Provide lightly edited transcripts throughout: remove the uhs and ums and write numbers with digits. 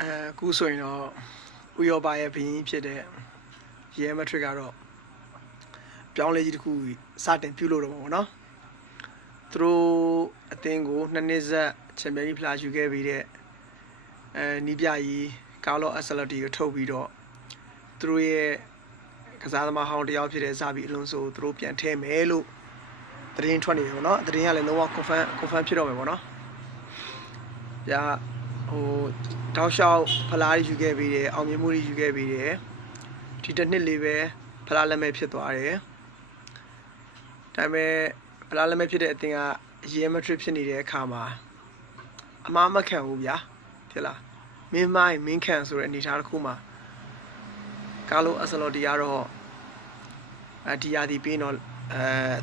အခုဆိုရင်တော့ဥရောပရဲ့ဘင်းဖြစ်တဲ့ရဲမထရစ်ကတော့ပြောင်းလဲကြီးတစ်ခုစတင်ပြုလုပ်တော့မှာပေါ့နော်သူတို့အသင်းကို2နှစ်ဆက်ချန်ပီယံလိဖလားယူခဲ့ပြီးတဲ့နီးပြကြီးကာလော့အက်ဆယ်လတီကိုထုတ်ပြီးတော့သူတို့ရဲ့ကစားသမားဟောင်းတယောက်ဖြစ်တဲ့ဇာဘီအလွန်ဆိုသူတို့ပြန်ထည့်မယ်လို့သတင်းထွက်နေတယ်ပေါ့နော်သတင်းကလည်းလုံးဝ confirm ဖြစ်တော့မယ်ပေါ့နော်ဗျာဟိုတောက်လျှောက်ဖလားယူခဲ့ပြီးတယ်အောင်မြင်မှုတွေယူခဲ့ပြီးတယ်ဒီတစ်နှစ်လေးပဲဖလားလက်မဲ့ဖြစ်သွားတယ်ဒါပေမဲ့ဖလားလက်မဲ့ဖြစ်တဲ့အသင်းကရီယယ်မက်ဒရစ်ဖြစ်နေတဲ့အခါမှာအမားမခံဘူးဗျာဖြစ်လားမင်းမိုင်းမင်းခံဆိုတဲ့အနေအထားတစ်ခုမှာကာလိုအက်ဆယ်လော်တီကတော့ဒီယာဒီပြီးတော့အ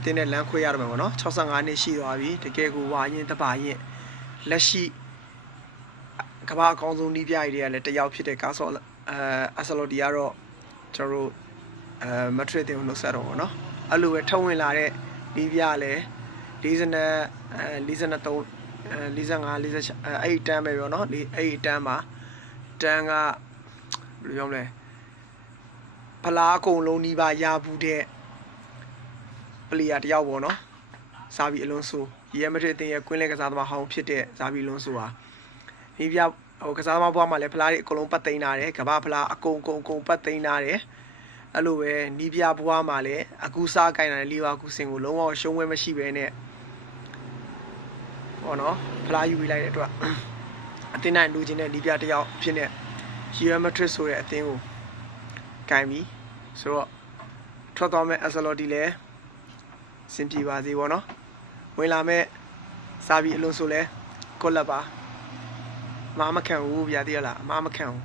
သင်းနဲ့လမ်းခွဲရတော့မယ်ပေါ့နော်65နှစ်ရှိသွားပြီတကယ်ကိုဝါရင်တပါရင်လက်ရှိကမ္ဘာအကောင်းဆုံးနီးပြကြီးတွေကလည်းတယောက်ဖြစ်တဲ့ကာဆော့အက်ဆယ်လော်တီကတော့ကျွန်တော်တို့မက်ဒရစ်တင်ကိုနှုတ်ဆက်တော့ပေါ့နော်အဲ့လိုပဲထုတ်ဝင်လာတဲ့နီးပြလည်း43 45 46အဲ့တန်းပဲပြောနော်အဲ့တန်းမှာတန်းကဘယ်လိုပြောမလဲဖလားအကုန်လုံးနီးပါရဘူးတဲ့ပလီယာတယောက်ပေါ့နော်ဇာဘီအလွန်ဆိုရီယယ်မက်ဒရစ်တင်ရဲ့ကွင်းလဲကစားသမားဟောင်းဖြစ်တဲ့ဇာဘီအလွန်ဆိုဟာနီးပြဟိုကစားသမားဘွားမှာလည်းဖလားတွေအကုန်လုံးပတ်သိမ်းလာတယ်ကမ္ဘာဖလားအကုန်ပတ်သိမ်းလာတယ်အဲ့လိုပဲနီးပြဘွားမှာလည်းအခုစားကိုင်လာတဲ့လီဗာကူဆင်ကိုလုံးဝရှုံးဝဲမရှိဘဲနဲ့ဟောနော်ဖလားယူပြီးလိုက်တဲ့အတွက်အသင်းနိုင်လူချင်းတဲ့နီးပြတယောက်ဖြစ်နေရီယယ်မက်ဒရစ်ဆိုတဲ့အသင်းကိုကင်ပြီးဆိုတော့ထွက်သွားမဲ့အက်ဆယ်လော်တီလည်းစင်ပြေပါစေပေါ့နော်ဝင်လာမဲ့စာဘီအလွန်ဆိုလဲကိုလက်ပါအမားမခံဘူးဗျာသိရလားအမားမခံဘူး